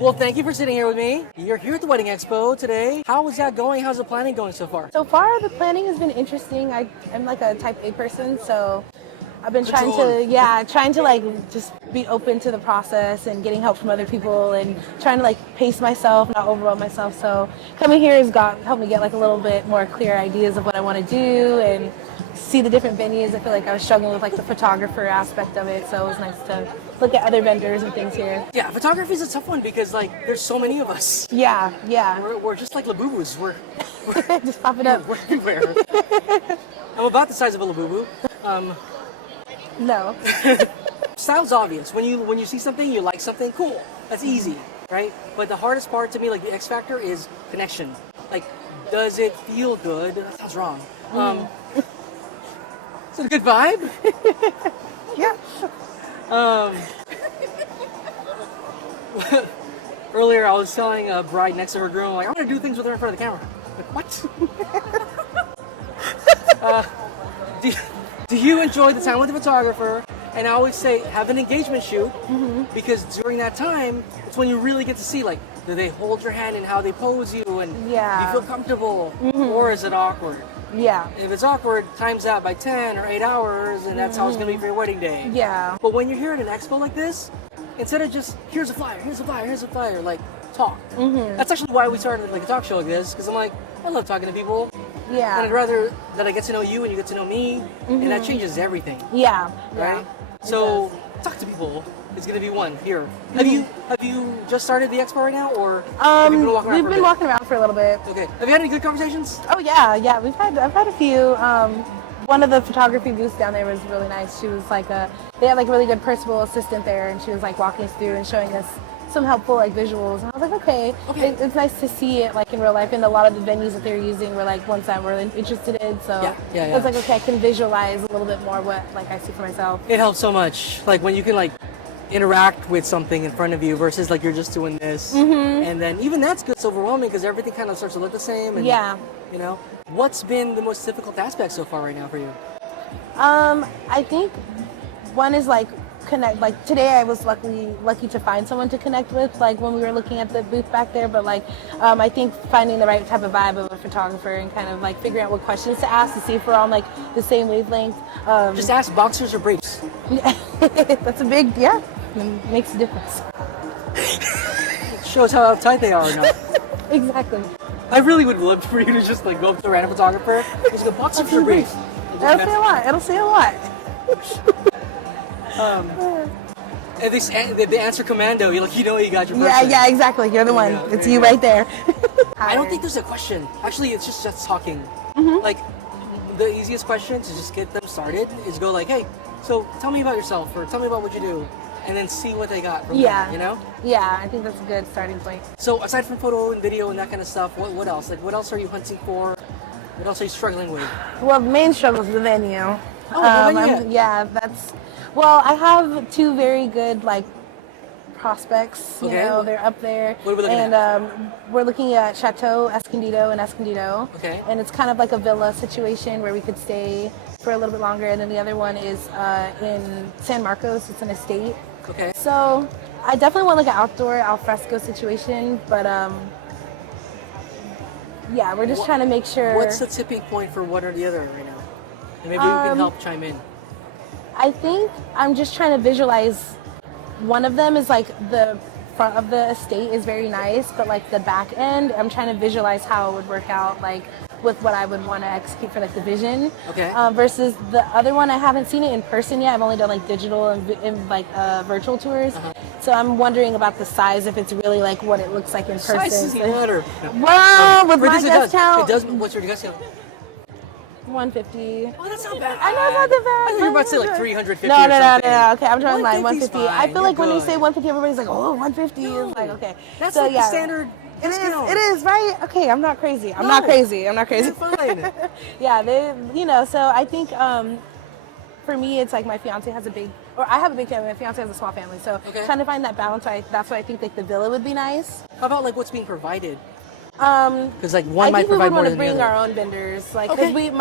Well, thank you for sitting here with me. You're here at the Wedding Expo today. How is that going? How's the planning going so far? So far, the planning has been interesting. I'm like a type A person, so I've been trying to like just be open to the process and getting help from other people and trying to like pace myself, not overwhelm myself. So coming here has helped me get like a little bit more clear ideas of what I want to do and see the different venues. I feel like I was struggling with like the photographer aspect of it, so it was nice to look at other vendors and things here. Yeah, photography is a tough one because like there's so many of us. Yeah. We're just like Labubus. We're just pop it up. We're everywhere. I'm about the size of a Labubu. No. Style's obvious. When you see something, you like something, cool. That's easy, right? But the hardest part to me, like the X factor, is connection. Like, does it feel good? That sounds wrong. Is it a good vibe? Yeah. Earlier, I was telling a bride next to her groom, like, I want to do things with her in front of the camera. Like, what? Do you enjoy the time with the photographer? And I always say, have an engagement shoot, because during that time, it's when you really get to see, like, do they hold your hand and how they pose you, and do you feel comfortable, or is it awkward? Yeah. If it's awkward, time's out by 10 or 8 hours, and that's how it's going to be for your wedding day. Yeah. But when you're here at an expo like this, instead of just, here's a flyer, like, talk. That's actually why we started like a talk show like this, because I'm like, I love talking to people. Yeah. And I'd rather that I get to know you and you get to know me, and that changes everything. Yeah. Right? So, talk to people. It's going to be one here. Have you just started the expo right now, or have you been walking around? We've been walking around for a little bit. Okay. Have you had any good conversations? Oh yeah. I've had a few. One of the photography booths down there was really nice. She was like they had like a really good personal assistant there, and she was like walking us through and showing us some helpful like visuals, and I was like, okay. It's nice to see it like in real life, and a lot of the venues that they're using were like ones that we're interested in, so it's like, okay, I can visualize a little bit more what like I see for myself. It helps so much, like when you can like interact with something in front of you versus like you're just doing this, and then even that's good. It's overwhelming because everything kind of starts to look the same, and you know, what's been the most difficult aspect so far right now for you? I think one is like connect. Like today, I was lucky to find someone to connect with. Like when we were looking at the booth back there, but like I think finding the right type of vibe of a photographer and kind of like figuring out what questions to ask to see if we're on like the same wavelength. Just ask boxers or briefs. That's a big It makes a difference. It shows how uptight they are or not. Exactly. I really would love for you to just like go up to a random photographer. Just go boxers or briefs. It'll say a lot. If they answer commando, you're like, you know you got your person. Yeah, exactly. You're the one. It's you right there. I don't think there's a question. Actually, it's just talking. Like, the easiest question to just get them started is go like, hey, so tell me about yourself, or tell me about what you do, and then see what they got from there, you know? Yeah, I think that's a good starting point. So aside from photo and video and that kind of stuff, what else? Like, what else are you hunting for? What else are you struggling with? Well, the main struggle is the venue. That's... Well, I have two very good, like, prospects. You know, they're up there. What are we looking at? We're looking at Chateau Escondido and Escondido. Okay. And it's kind of like a villa situation where we could stay for a little bit longer. And then the other one is in San Marcos. It's an estate. Okay. So I definitely want like an outdoor al fresco situation, but we're just trying to make sure. What's the tipping point for one or the other right now? And maybe we can help chime in. I think I'm just trying to visualize. One of them is like the front of the estate is very nice, but like the back end, I'm trying to visualize how it would work out, like with what I would want to execute for like the vision. Okay. Versus the other one, I haven't seen it in person yet. I've only done like digital and like virtual tours. So I'm wondering about the size, if it's really like what it looks like in person. Size doesn't matter. Well, with my guest count, it does. What's your guest count? 150. Oh, that's not bad. I know it's not that bad. I thought you were about to say like 350 no, or something. No. Okay, I'm drawing line 150. Fine. I feel like when you say 150, everybody's like, oh, 150. No. It's like, okay. That's so, like the standard. It is, right? Okay, I'm not crazy. I'm not crazy. You're fine. Yeah, so I think for me, it's like my fiance has I have a big family. My fiance has a small family. So trying to find that balance, that's why I think like the villa would be nice. How about like what's being provided? Because like one I might think we provide would more want to than the bring other. our own vendors, like Okay. because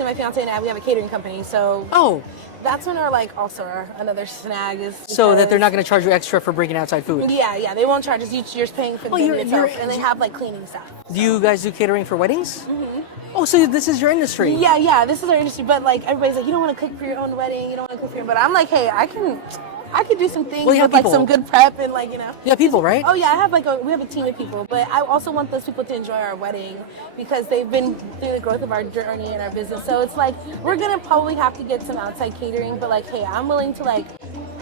my fiance and I, we have a catering company, so Oh, that's when another snag is so that they're because- not going to charge you extra for bringing outside food. Yeah, they won't charge us. You're just paying for the Oh, venue you're- itself, you're- and they have like cleaning staff. Do you guys do catering for weddings? Mm-hmm. Oh, so this is your industry. Yeah, this is our industry, but like everybody's like, you don't want to cook for your own wedding, you don't want to cook for your, but I'm like, hey, I could do some things Well, you have with like people. some good prep and like, You have people, right? Oh yeah, we have a team of people, but I also want those people to enjoy our wedding because they've been through the growth of our journey and our business. So it's like, we're gonna probably have to get some outside catering, but like, hey, I'm willing to like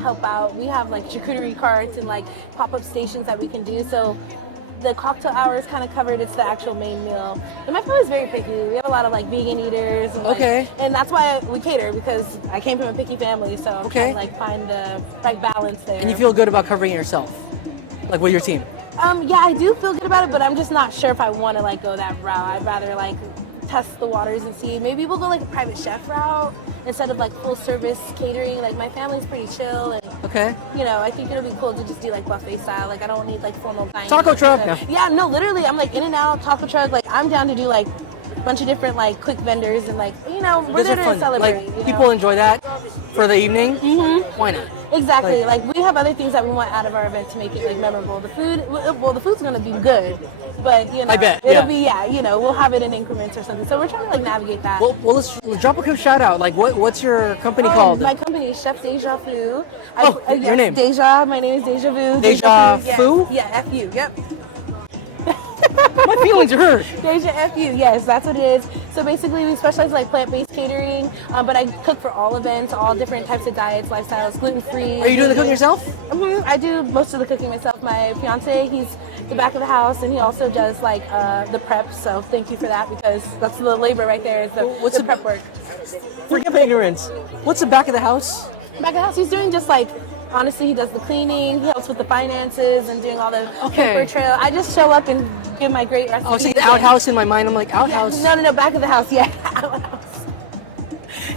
help out. We have like charcuterie carts and like pop-up stations that we can do. So the cocktail hour is kind of covered. It's the actual main meal. And my family's very picky. We have a lot of like vegan eaters. And, like, Okay. and that's why we cater, because I came from a picky family. So I'm Okay. trying to like find the right balance there. And you feel good about covering it yourself, like with your team. Yeah, I do feel good about it, but I'm just not sure if I want to like go that route. I'd rather like test the waters and see. Maybe we'll go like a private chef route instead of like full service catering. Like my family's pretty chill, and Okay. I think it'll be cool to just do like buffet style. Like I don't need like formal dining. Taco truck, no. Yeah, no, literally, I'm like in and out taco truck. Like I'm down to do like a bunch of different like quick vendors and like we're Those there are to fun. celebrate. Like people enjoy that for the evening. Mm-hmm. Why not? Exactly. Like we have other things that we want out of our event to make it like memorable. The food's gonna be good, but I bet, it'll yeah. be we'll have it in increments or something. So we're trying to like navigate that. Well, let's drop a quick shout out. Like, what's your company called? My company is Chef Deja Vu. Oh, your name. Deja. My name is Deja Vu. Deja yes. Fu? Yeah, F-U. Yep. My feelings are hurt. Deja F-U. Yes, that's what it is. So basically, we specialize in like plant-based catering, but I cook for all events, all different types of diets, lifestyles, gluten-free. Are you doing the cooking yourself? Mm-hmm. I do most of the cooking myself. My fiance, he's the back of the house, and he also does like the prep. So thank you for that, because that's the labor right there. Is What's the the- prep work? Forgive my ignorance. What's the back of the house? Back of the house, he's doing just like, honestly, he does the cleaning, he helps with the finances and doing all the Okay. paper trail. I just show up and give my great recipes. I was thinking outhouse in my mind. I'm like, outhouse. No, back of the house, yeah. Outhouse.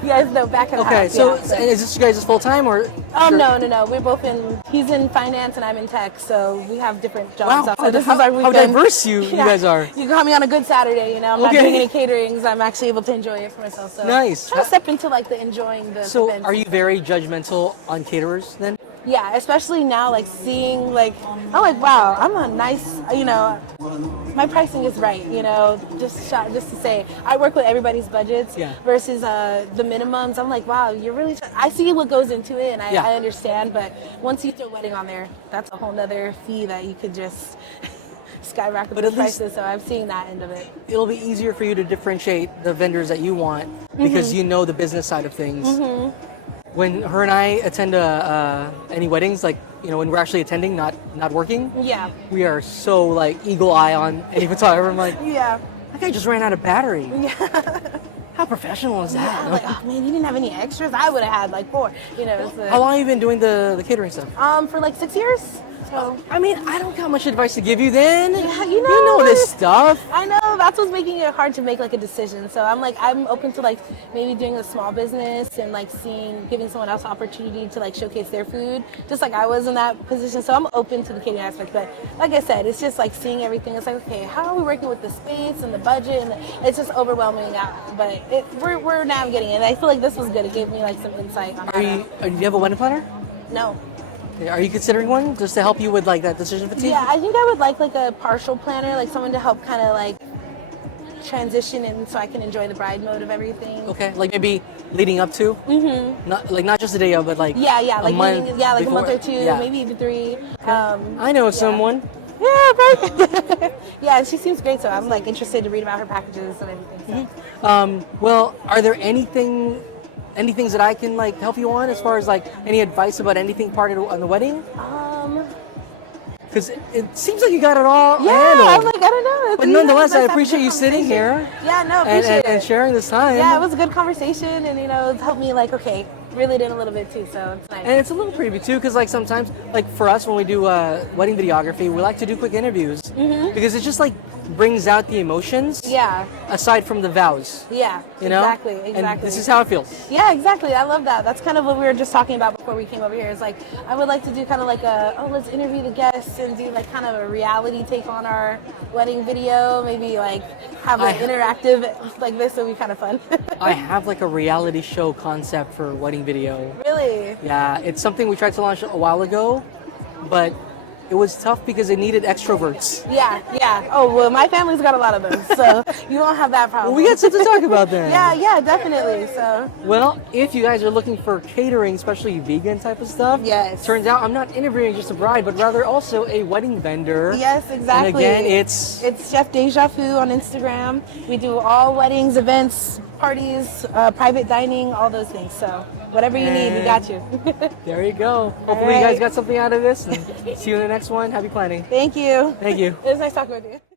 Yes, no, back of the Okay, house. so yeah. is this you guys' full time or? No. We're both he's in finance and I'm in tech, so we have different jobs. Wow, outside. This how- is our how weekend. diverse you guys are. You call me on a good Saturday, I'm not Okay. doing any caterings. I'm actually able to enjoy it for myself. So Nice. try to step into like the enjoying the So events. are you very judgmental on caterers then? Yeah, especially now, like seeing, like I'm like, wow, I'm a nice, my pricing is right, just to say, I work with everybody's budgets Yeah. versus the minimums. I'm like, wow, you're really. I see what goes into it, and Yeah. I understand. But once you throw wedding on there, that's a whole nother fee that you could just skyrocket But the at least- prices. So I'm seeing that end of it. It'll be easier for you to differentiate the vendors that you want because you know the business side of things. When her and I attend any weddings, like when we're actually attending, not working, Yeah. we are so like eagle eye on any photographer. I'm like, Yeah. that guy just ran out of battery. How professional is that? I'm like, oh man, you didn't have any extras. I would have had like 4. So, How long have you been doing the catering stuff? for like 6 years. So I mean, I don't got much advice to give you then. Yeah, you know this stuff. I know, that's what's making it hard to make like a decision. So I'm open to like maybe doing a small business and like giving someone else opportunity to like showcase their food, just like I was in that position. So I'm open to the catering aspect. But like I said, it's just like seeing everything. It's like, okay, how are we working with the space and the budget? And it's just overwhelming out. But we're navigating it. And I feel like this was good. It gave me like some insight on Do you have a wedding planner? No. Are you considering one just to help you with like that decision fatigue? Yeah, I think I would like a partial planner, like someone to help kind of like transition in so I can enjoy the bride mode of everything. Okay, like maybe leading up to. Mm-hmm. Not just the day of, but like Yeah, a like month a before. month or two, Yeah. maybe even 3. I know someone. Yeah, right. Yeah, she seems great, so I'm like interested to read about her packages and everything. So. Well, are there any things that I can like help you on as far as like any advice about anything part of on the wedding? Because it seems like you got it all Yeah, handled. I'm like, I don't know. But nonetheless, I appreciate you sitting here. Yeah, no, appreciate it. and sharing this time. Yeah, it was a good conversation, and it's helped me like, okay, reel it in a little bit too, so it's nice. And it's a little preview too, because like sometimes, like for us when we do wedding videography, we like to do quick interviews because it's just like brings out the emotions. Yeah. Aside from the vows. Yeah. You know? Exactly. And this is how it feels. Yeah, exactly. I love that. That's kind of what we were just talking about before we came over here. It's like, I would like to do kind of like let's interview the guests and do like kind of a reality take on our wedding video. Maybe like have an interactive like this would be kind of fun. I have like a reality show concept for wedding video. Really? Yeah, it's something we tried to launch a while ago, but it was tough because it needed extroverts. Yeah, yeah. Oh, well, my family's got a lot of those, so you won't have that problem. Well, we got something to talk about then. Yeah, definitely. So. Well, if you guys are looking for catering, especially vegan type of stuff, yes. Turns out I'm not interviewing just a bride, but rather also a wedding vendor. Yes, exactly. And again, it's Chef Deja Food on Instagram. We do all weddings, events, parties, private dining, all those things. So whatever you need, we got you. There you go. Hopefully you guys got something out of this. And see you in the next one. Happy planning. Thank you. Thank you. It was nice talking with you.